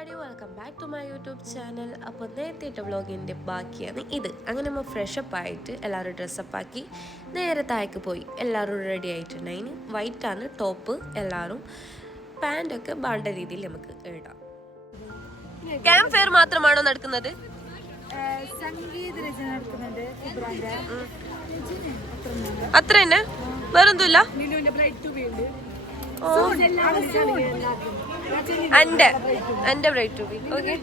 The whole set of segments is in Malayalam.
everybody, welcome back to my YouTube channel. അപ്പോൾ നേരത്തെ വ്ളോഗിൻ്റെ ബാക്കിയാണ് ഇത്. അങ്ങനെ നമ്മൾ ഫ്രഷപ്പ് ആയിട്ട് എല്ലാവരും ഡ്രസ്സപ്പ് ആക്കി നേരെ താഴേക്ക് പോയി. എല്ലാവരും റെഡി ആയിട്ടുണ്ടായിന്. വൈറ്റാണ് ടോപ്പ്, എല്ലാവരും പാൻറ്റൊക്കെ വേണ്ട രീതിയിൽ നമുക്ക് ഇടാം. ക്യാമ്പ് ഫെയർ മാത്രമാണോ നടക്കുന്നത്? അത്ര തന്നെ, വേറൊന്നുമില്ല. എന്റെ bride to be. Okay,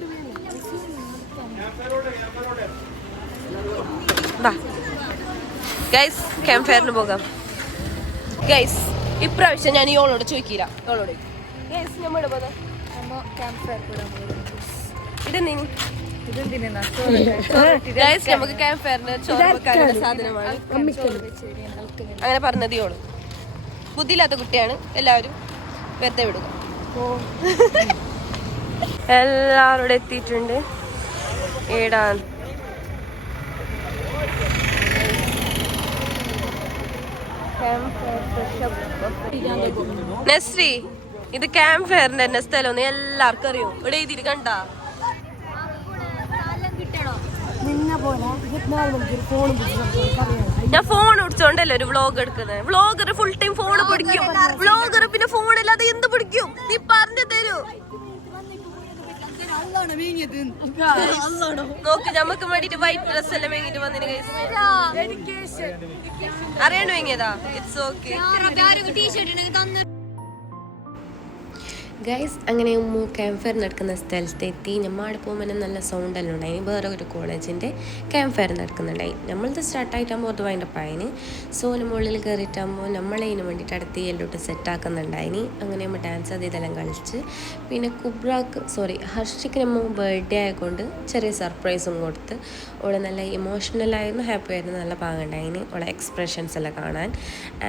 guys camp ഫെയറിന് പോകാം. ഗൈസ് ഇപ്രാവശ്യം ഞാൻ ഇവളോട് ചോദിക്കില്ല. ഇവളോട് ഗൈസ് നമ്മുടെ പോകാം. ഇത് ഗൈസ് നമുക്ക് ക്യാമ്പ് ഫെയറിന് ചോറ് വെക്കാനുള്ള സാധനമാണ്. അങ്ങനെ പറഞ്ഞത് ഇവള് ബുദ്ധിയില്ലാത്ത കുട്ടിയാണ്. എല്ലാവരും വെറുതെ വിടുക. എല്ലാവരും എത്തിയിട്ടുണ്ട്. ഏടാൻ നെസ്രി, ഇത് ക്യാമ്പ് ഫെയറിന്റെ തന്നെ സ്ഥലം എല്ലാവർക്കും അറിയും. ഇവിടെ എഴുതിയിട്ട് കണ്ട ഞാൻ ഫോൺ പിടിച്ചോണ്ടല്ലേ ഒരു വ്ളോഗ് എടുക്കുന്നത്. വ്ളോഗർ ഫുൾ ടൈം ഫോൺ പിടിക്കും. വ്ളോഗർ പിന്നെ ഫോണില്ലാതെ എന്ത് പിടിക്കും? നീ പറഞ്ഞു തരൂ. നോക്ക്, ഞമ്മക്ക് വേണ്ടിട്ട് വൈറ്റ് ഡ്രസ് എല്ലാം വേങ്ങിട്ട് വന്നിന്. അറിയാണ്ട് വേങ്ങിയതാ. It's okay guys. അങ്ങനെ ക്യാമ്പ് ഫെയർ നടക്കുന്ന സ്ഥലത്തെത്തി. നമ്മൾ പോകുമ്പോൾ നല്ല സൗണ്ടെല്ലാം ഉണ്ടായി. വേറെ ഒരു കോളേജിൻ്റെ ക്യാമ്പ് ഫെയർ നടക്കുന്നുണ്ടായി. നമ്മളത് സ്റ്റാർട്ടായിട്ടാകുമ്പോൾ അത് വൈൻഡപ്പായിന്. സോ മുകളിൽ കയറിയിട്ടാകുമ്പോൾ നമ്മളതിന് വേണ്ടിയിട്ട് അടുത്ത് എല്ലോട്ട് സെറ്റാക്കുന്നുണ്ടായിന്. അങ്ങനെ നമ്മൾ ഡാൻസ് അത് ഇതെല്ലാം കളിച്ച് പിന്നെ ഹർഷിക്ക് നമ്മൾ ബർത്ത്ഡേ ആയതുകൊണ്ട് ചെറിയ സർപ്രൈസും കൊടുത്ത് അവളെ നല്ല ഇമോഷണലായിരുന്നു, ഹാപ്പി ആയിരുന്നു, നല്ല പാങ്ങുണ്ടായിന് അവളെ എക്സ്പ്രഷൻസ് എല്ലാം കാണാൻ.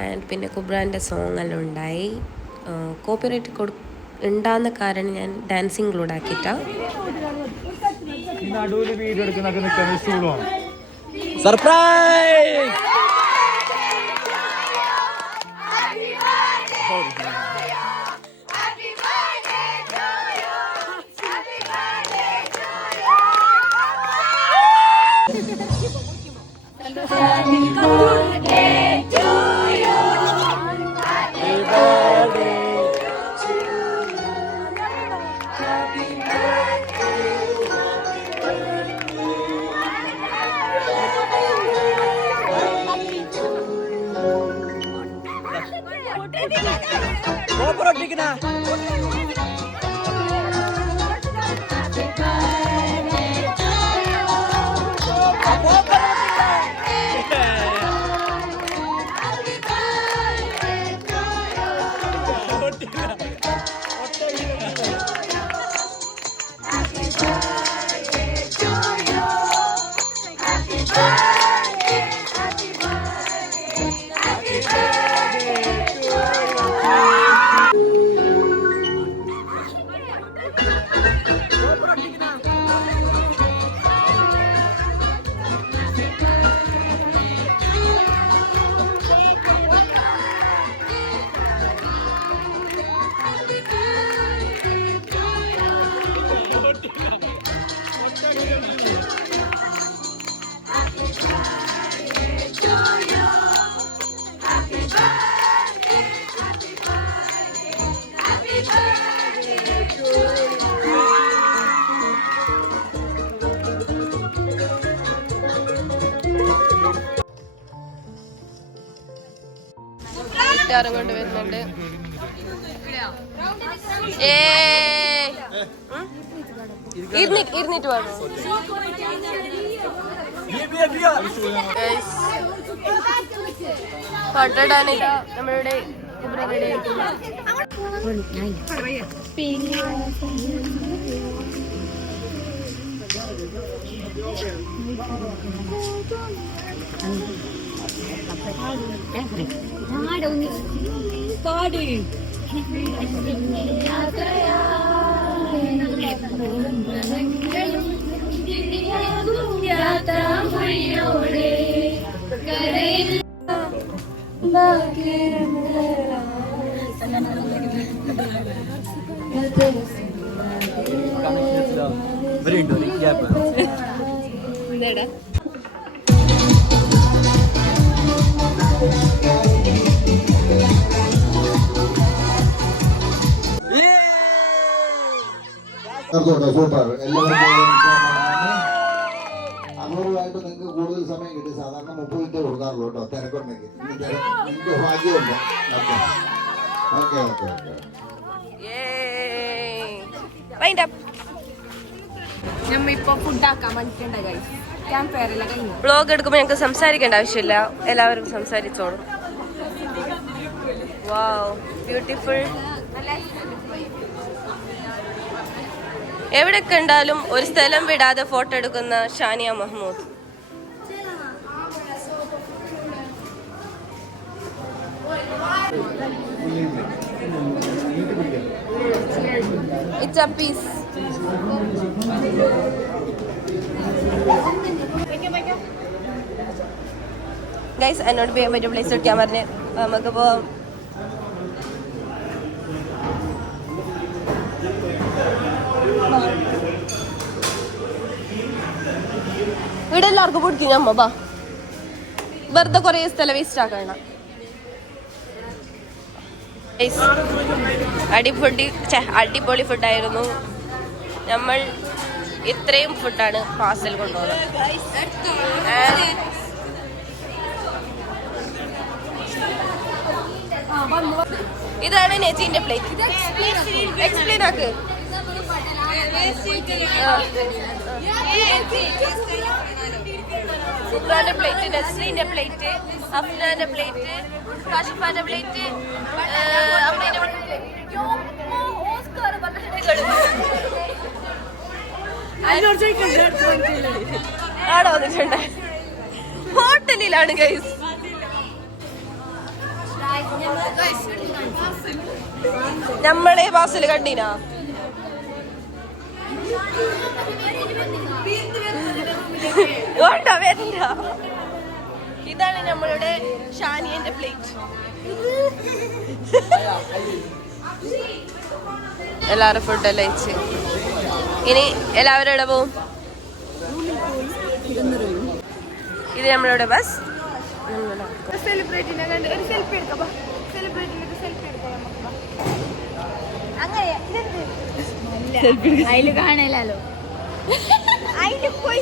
ആൻഡ് പിന്നെ കുബ്രാൻ്റെ സോങ് എല്ലാം ഉണ്ടായി. കോപ്പിറൈറ്റ് ഉണ്ടാകുന്ന കാരണം ഞാൻ ഡാൻസ് ഇൻക്ലൂഡ് ആക്കിയിട്ടാണ്. സർപ്രൈസ്. കൊണ്ട് വരുന്നുണ്ട്. ഇരുന്നിട്ട് വേണം. പട്ടിടാനില്ല നമ്മളിവിടെ. പാടി സൂപ്പർ. എല്ലാവർക്കും അപൂർവമായിട്ട് നിങ്ങൾക്ക് കൂടുതൽ സമയം കിട്ടി. സാധാരണ 30 മിനിറ്റ് കൊടുക്കാറുള്ളൂ കേട്ടോ, തിരക്കുണ്ടെങ്കിൽ. നിങ്ങൾക്ക് ഭാഗ്യമുണ്ട്. Okay okay okay. വ്ളോഗ് എടുക്കുമ്പോൾ ഞങ്ങൾക്ക് സംസാരിക്കേണ്ട ആവശ്യമില്ല, എല്ലാവരും സംസാരിച്ചോളും. വാവ്, ബ്യൂട്ടിഫുൾ. എവിടെ കണ്ടാലും ഒരു സ്ഥലം വിടാതെ ഫോട്ടോ എടുക്കുന്ന Shaniya Mahmood. It's a piece. Guys, എന്നോട് പോകാൻ പറ്റും പ്ലേസ് എടുക്കാൻ പറഞ്ഞ് നമുക്ക് പോവാം. ഇവിടെ എല്ലാവർക്കും പിടിക്കും ഞമ്മ ബാ, വെറുതെ കൊറേ സ്ഥലം വേസ്റ്റ് ആക്കണം. അടിപൊളി ഫുഡായിരുന്നു. നമ്മൾ ഇത്രയും ഫുഡാണ് പാർസൽ കൊണ്ടുപോകുന്നത്. ഇതാണ് നെജിന്റെ പ്ലേറ്റ്. എക്സ്പ്ലെയിൻ ആക്ക്. സുബ്രാന്റെ പ്ലേറ്റ്, നസ്രീന്റെ പ്ലേറ്റ്, അഫ്നാന്റെ പ്ലേറ്റ്, കാഷിഫാന്റെ പ്ലേറ്റ്, ആടെ വന്നിട്ടുണ്ട്. ഹോട്ടലിലാണ് ഗൈസ്. നമ്മളെ ബാസിൽ കണ്ടീനാ. ഇതാണ് നമ്മളുടെ ഷാനിയന്റെ പ്ലേറ്റ്. എല്ലാവരും ഫുഡെല്ലാം അയച്ച് ഇനി എല്ലാവരും ഇവിടെ പോവും. ഇത് നമ്മളുടെ ബസ്. അതില് കാണാലോ. അതില് പോയി